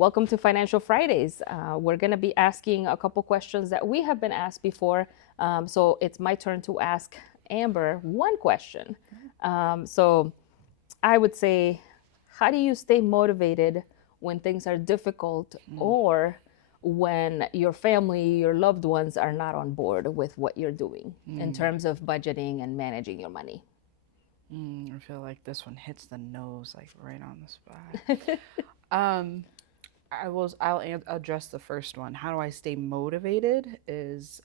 welcome to Financial Fridays. We're going to be asking a couple questions that we have been asked before. So it's my turn to ask Amber one question. So I would say, how do you stay motivated when things are difficult or when your family, your loved ones are not on board with what you're doing in terms of budgeting and managing your money? I feel like this one hits the nose like right on the spot. I'll address the first one. How do I stay motivated is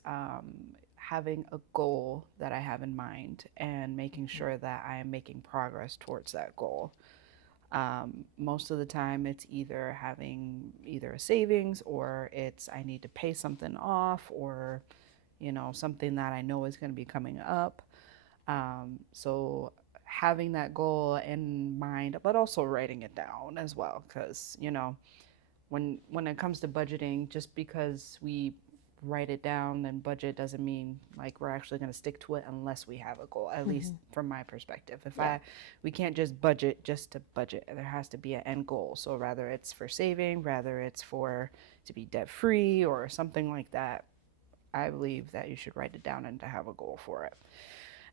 having a goal that I have in mind and making sure that I am making progress towards that goal. Most of the time it's either having either a savings or it's I need to pay something off or something that I know is going to be coming up. So having that goal in mind, but also writing it down as well, because when it comes to budgeting, just because we write it down and budget doesn't mean like we're actually going to stick to it unless we have a goal, at least from my perspective. We can't just budget just to budget. There has to be an end goal. So rather it's for saving, rather it's for to be debt free or something like that. I believe that you should write it down and to have a goal for it.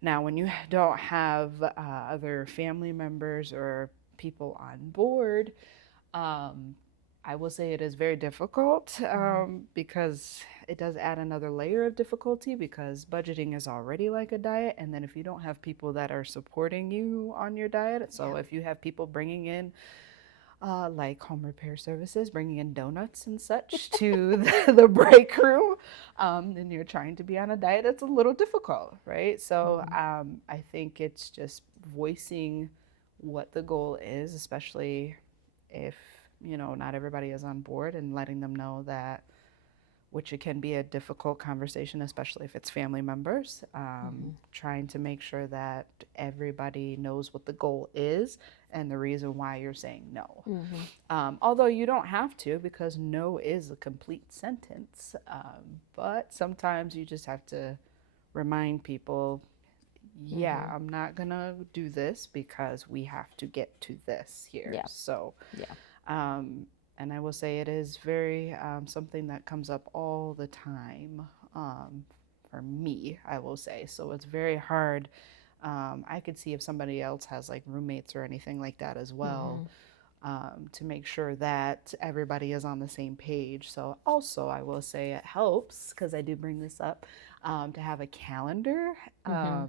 Now, when you don't have other family members or people on board, I will say it is very difficult because it does add another layer of difficulty because budgeting is already like a diet. And then if you don't have people that are supporting you on your diet, so if you have people bringing in like home repair services, bringing in donuts and such to the break room, and you're trying to be on a diet, it's a little difficult, right? So I think it's just voicing what the goal is, especially if, not everybody is on board, and letting them know that, which it can be a difficult conversation, especially if it's family members, trying to make sure that everybody knows what the goal is and the reason why you're saying no. Although you don't have to, because no is a complete sentence, but sometimes you just have to remind people, I'm not gonna do this because we have to get to this here. So and I will say it is very something that comes up all the time for me, I will say. So it's very hard. I could see if somebody else has like roommates or anything like that as well, to make sure that everybody is on the same page. So also I will say it helps, because I do bring this up, to have a calendar. I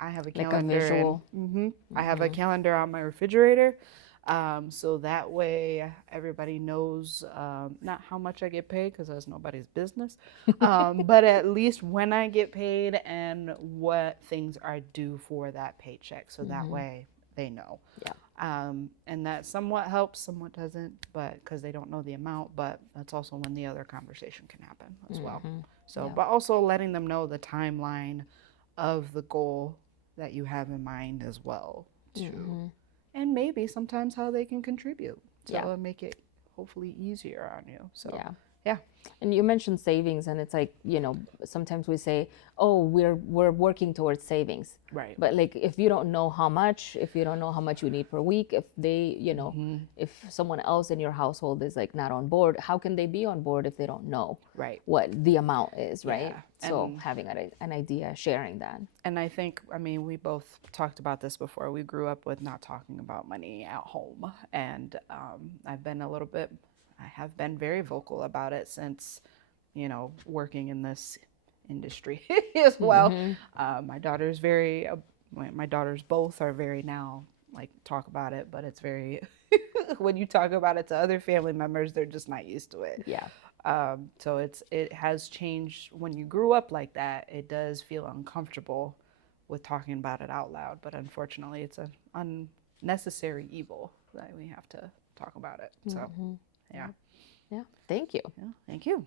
have a calendar. Like a visual. I have a calendar on my refrigerator. So that way everybody knows not how much I get paid, because that's nobody's business, but at least when I get paid and what things are due for that paycheck. So that way they know. And that somewhat helps, somewhat doesn't, but because they don't know the amount, but that's also when the other conversation can happen as well. So, but also letting them know the timeline of the goal that you have in mind as well too. And maybe sometimes how they can contribute to make it hopefully easier on you. So yeah. And you mentioned savings, and it's like, sometimes we say, oh, we're working towards savings. Right. But like, if you don't know how much, if you don't know how much you need per week, if they, if someone else in your household is like not on board, how can they be on board if they don't know what the amount is, right? So having an idea, sharing that. And I think, we both talked about this before. We grew up with not talking about money at home. And I have been very vocal about it since, working in this industry as well. My daughters both are very now like talk about it, but it's very, when you talk about it to other family members, they're just not used to it. So it has changed. When you grew up like that, it does feel uncomfortable with talking about it out loud, but unfortunately it's an unnecessary evil that we have to talk about it. So yeah. Thank you. Yeah, thank you.